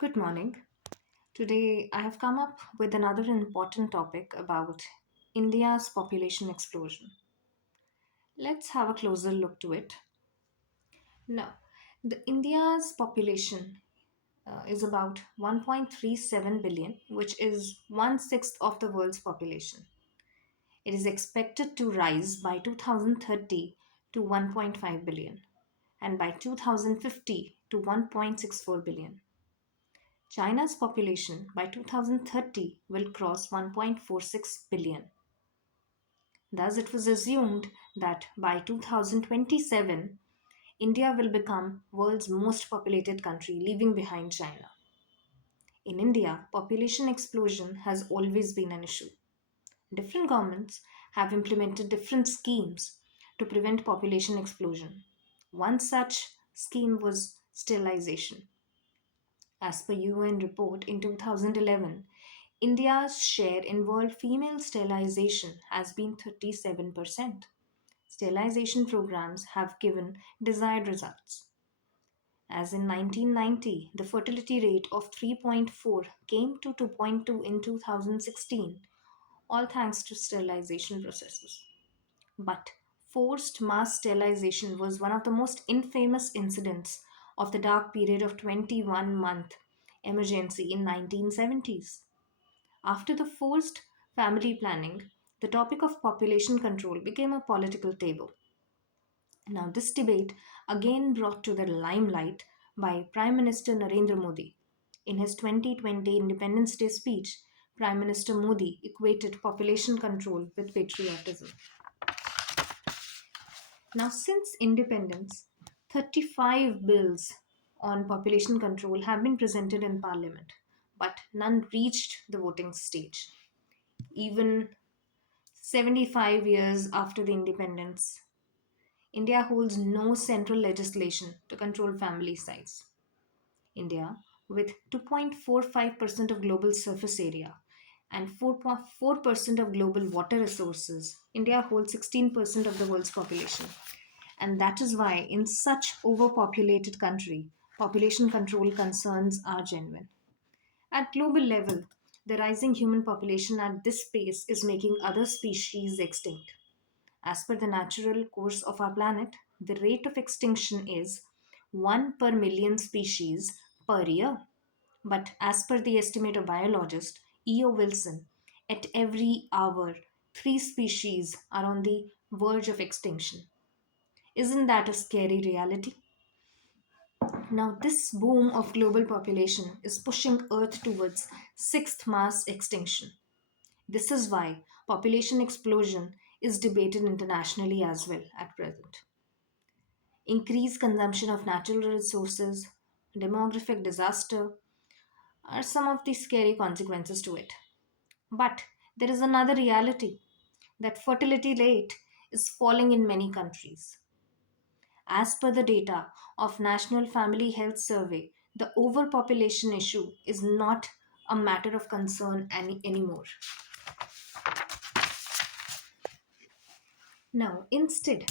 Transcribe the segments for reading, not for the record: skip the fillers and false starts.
Good morning. Today I have come up with another important topic about India's population explosion. Let's have a closer look to it. Now, the India's population is about 1.37 billion, which is one sixth of the world's population. It is expected to rise by 2030 to 1.5 billion and by 2050 to 1.64 billion. China's population by 2030 will cross 1.46 billion. Thus, it was assumed that by 2027, India will become world's most populated country, leaving behind China. In India, population explosion has always been an issue. Different governments have implemented different schemes to prevent population explosion. One such scheme was sterilization. As per UN report in 2011, India's share in world female sterilization has been 37%. Sterilization programs have given desired results. As in 1990, the fertility rate of 3.4 came to 2.2 in 2016, all thanks to sterilization processes. But forced mass sterilization was one of the most infamous incidents of the dark period of 21-month emergency in 1970s. After the forced family planning, the topic of population control became a political taboo. Now, this debate again brought to the limelight by Prime Minister Narendra Modi. In his 2020 Independence Day speech, Prime Minister Modi equated population control with patriotism. Now, since independence, 35 bills on population control have been presented in Parliament, but none reached the voting stage. Even 75 years after the independence, India holds no central legislation to control family size. India, with 2.45% of global surface area and 4.4% of global water resources, India holds 16% of the world's population. And that is why, in such overpopulated country, population control concerns are genuine. At global level, the rising human population at this pace is making other species extinct. As per the natural course of our planet, the rate of extinction is 1 per million species per year. But as per the estimate of biologist E.O. Wilson, at every hour, 3 species are on the verge of extinction. Isn't that a scary reality? Now, this boom of global population is pushing Earth towards sixth mass extinction. This is why population explosion is debated internationally as well at present. Increased consumption of natural resources, demographic disaster are some of the scary consequences to it. But there is another reality that fertility rate is falling in many countries. As per the data of National Family Health Survey, the overpopulation issue is not a matter of concern anymore. Now, instead,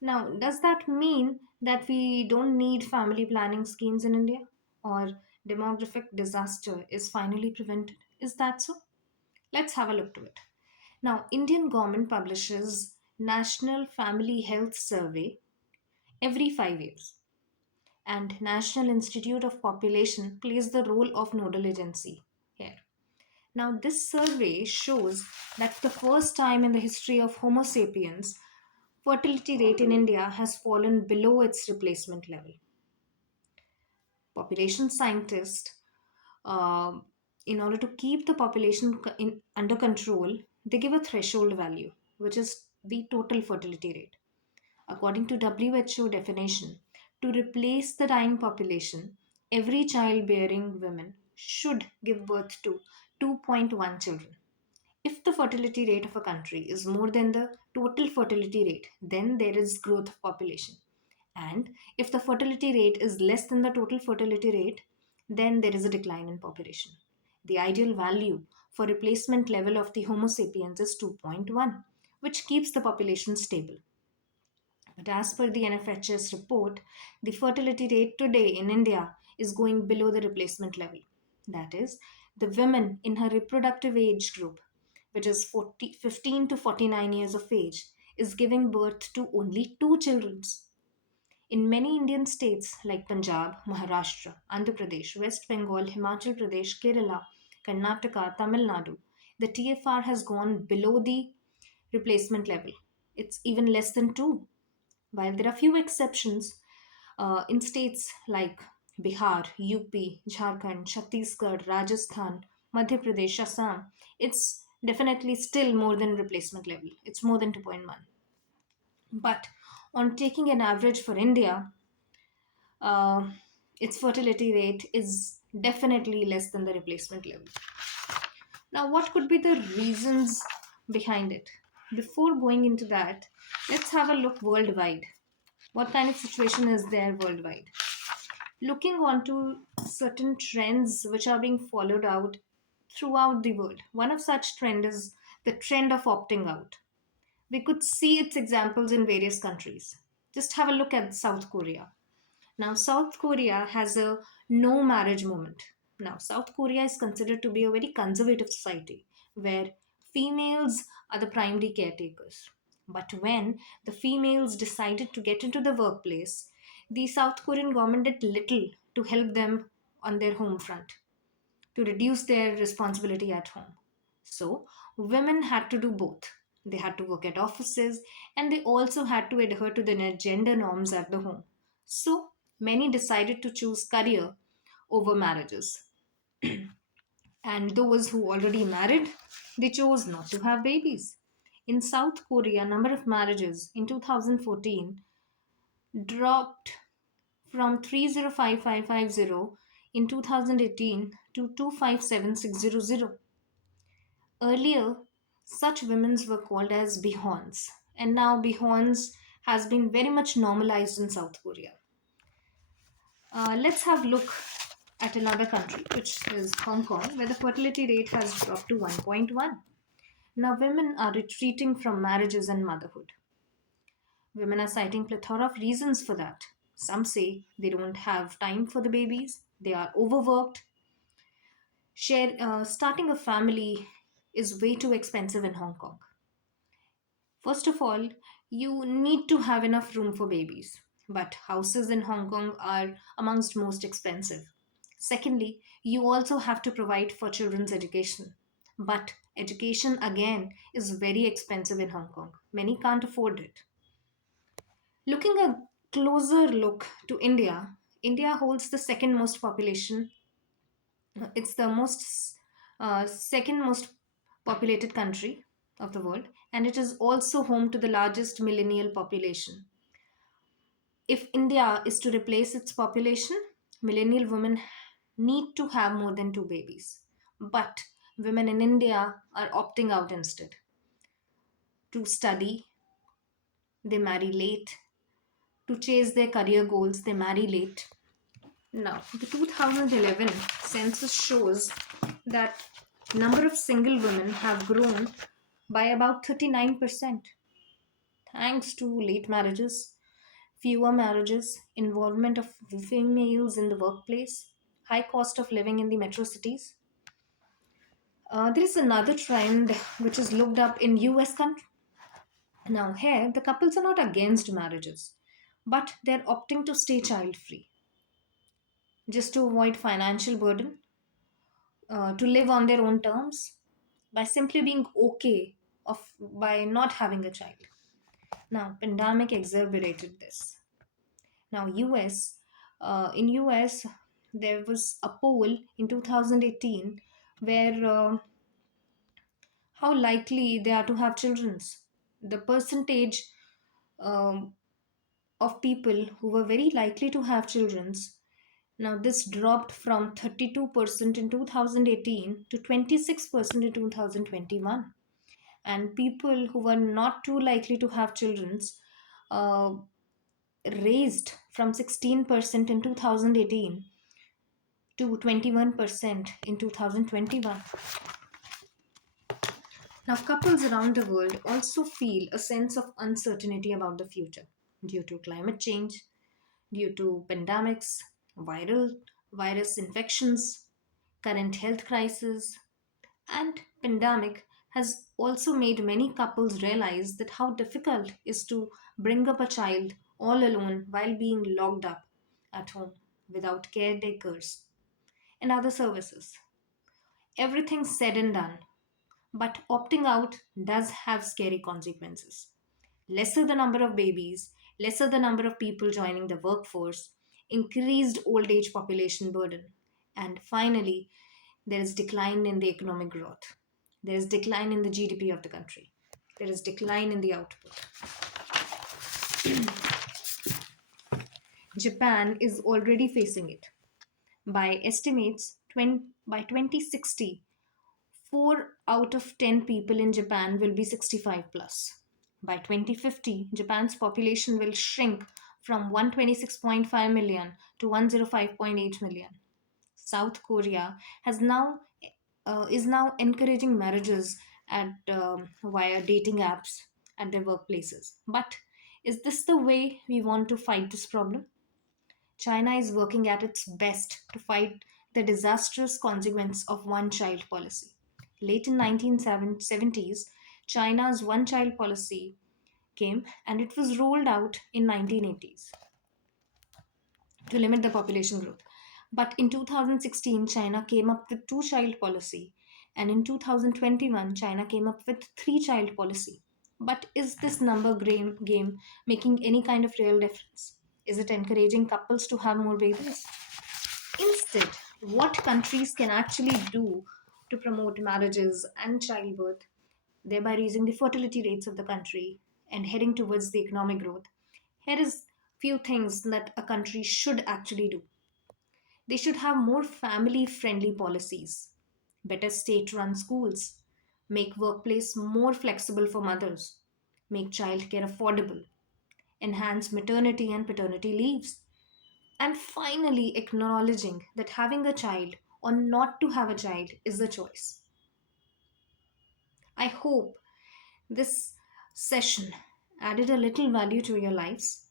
now, does that mean that we don't need family planning schemes in India? Or demographic disaster is finally prevented? Is that so? Let's have a look to it. Now, Indian government publishes National Family Health Survey every 5 years, and National Institute of Population plays the role of nodal agency here. Now, this survey shows that for the first time in the history of Homo sapiens, fertility rate in India has fallen below its replacement level. Population scientists, uh, in order to keep the population under control, they give a threshold value, which is the total fertility rate. According to WHO definition, to replace the dying population, every childbearing woman should give birth to 2.1 children. If the fertility rate of a country is more than the total fertility rate, then there is growth of population. And if the fertility rate is less than the total fertility rate, then there is a decline in population. The ideal value for replacement level of the Homo sapiens is 2.1, which keeps the population stable. But as per the NFHS report, the fertility rate today in India is going below the replacement level. That is, the women in her reproductive age group, which is 15 to 49 years of age, is giving birth to only two children. In many Indian states like Punjab, Maharashtra, Andhra Pradesh, West Bengal, Himachal Pradesh, Kerala, Karnataka, Tamil Nadu, the TFR has gone below the replacement level. It's even less than two. While there are few exceptions in states like Bihar, UP, Jharkhand, Chhattisgarh, Rajasthan, Madhya Pradesh, Assam, it's definitely still more than replacement level. It's more than 2.1. But on taking an average for India, uh, its fertility rate is definitely less than the replacement level. Now, what could be the reasons behind it? Before going into that, let's have a look worldwide. What kind of situation is there worldwide? Looking onto certain trends which are being followed out throughout the world. One of such trend is the trend of opting out. We could see its examples in various countries. Just have a look at South Korea. Now, South Korea has a no marriage movement. Now, South Korea is considered to be a very conservative society where females are the primary caretakers. But when the females decided to get into the workplace, the South Korean government did little to help them on their home front, to reduce their responsibility at home. So, women had to do both. They had to work at offices and they also had to adhere to the gender norms at the home. So, many decided to choose career over marriages. And those who already married, they chose not to have babies. In South Korea, number of marriages in 2014 dropped from 305550 in 2018 to 257600. Earlier, such women were called as bihons, and now bihons has been very much normalized in South Korea. Let's have a look at another country, which is Hong Kong, where the fertility rate has dropped to 1.1. Now, women are retreating from marriages and motherhood. Women are citing plethora of reasons for that. Some say they don't have time for the babies, they are overworked. Starting a family is way too expensive in Hong Kong. First of all, you need to have enough room for babies, but houses in Hong Kong are amongst most expensive. Secondly, you also have to provide for children's education. But education again is very expensive in Hong Kong. Many can't afford it. Looking a closer look to India, India holds the second most population. It's the second most populated country of the world, and it is also home to the largest millennial population. If India is to replace its population, millennial women need to have more than two babies. But women in India are opting out instead. To study, they marry late. To chase their career goals, they marry late. Now, the 2011 census shows that number of single women have grown by about 39% thanks to late marriages, fewer marriages, involvement of females in the workplace, high cost of living in the metro cities. There is another trend which is looked up in US country. Now here the couples are not against marriages, but they're opting to stay child free just to avoid financial burden, to live on their own terms by simply being okay of by not having a child. Now pandemic exacerbated this. Now in US there was a poll in 2018 where how likely they are to have children. The percentage um, of people who were very likely to have children, now this dropped from 32% in 2018 to 26% in 2021. And people who were not too likely to have children uh, raised from 16% in 2018 to 21% in 2021. Now, couples around the world also feel a sense of uncertainty about the future due to climate change, due to pandemics, viral Virus infections, current health crisis, and pandemic has also made many couples realize that how difficult is to bring up a child all alone while being locked up at home without caretakers and other services. Everything's said and done, but opting out does have scary consequences. Lesser the number of babies, lesser the number of people joining the workforce, increased old age population burden, and finally, there is decline in the economic growth. There is decline in the GDP of the country. There is decline in the output. Japan is already facing it. By estimates, by 2060, 4 out of 10 people in Japan will be 65 plus. By 2050, Japan's population will shrink from 126.5 million to 105.8 million. South Korea has now is now encouraging marriages at via dating apps at their workplaces. But is this the way we want to fight this problem? China is working at its best to fight the disastrous consequence of one child policy. Late in 1970s, China's one child policy came and it was rolled out in 1980s to limit the population growth. But in 2016, China came up with two child policy, and in 2021, China came up with three child policy. But is this number game making any kind of real difference? Is it encouraging couples to have more babies? Instead, what countries can actually do to promote marriages and childbirth, thereby raising the fertility rates of the country and heading towards the economic growth? Here is few things that a country should actually do. They should have more family friendly policies, better state run schools, make workplace more flexible for mothers, make childcare affordable, enhance maternity and paternity leaves, and finally acknowledging that having a child or not to have a child is a choice. I hope this session added a little value to your lives.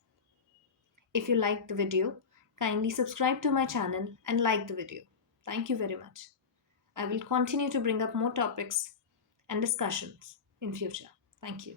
If you liked the video, kindly subscribe to my channel and like the video. Thank you very much. I will continue to bring up more topics and discussions in future. Thank you.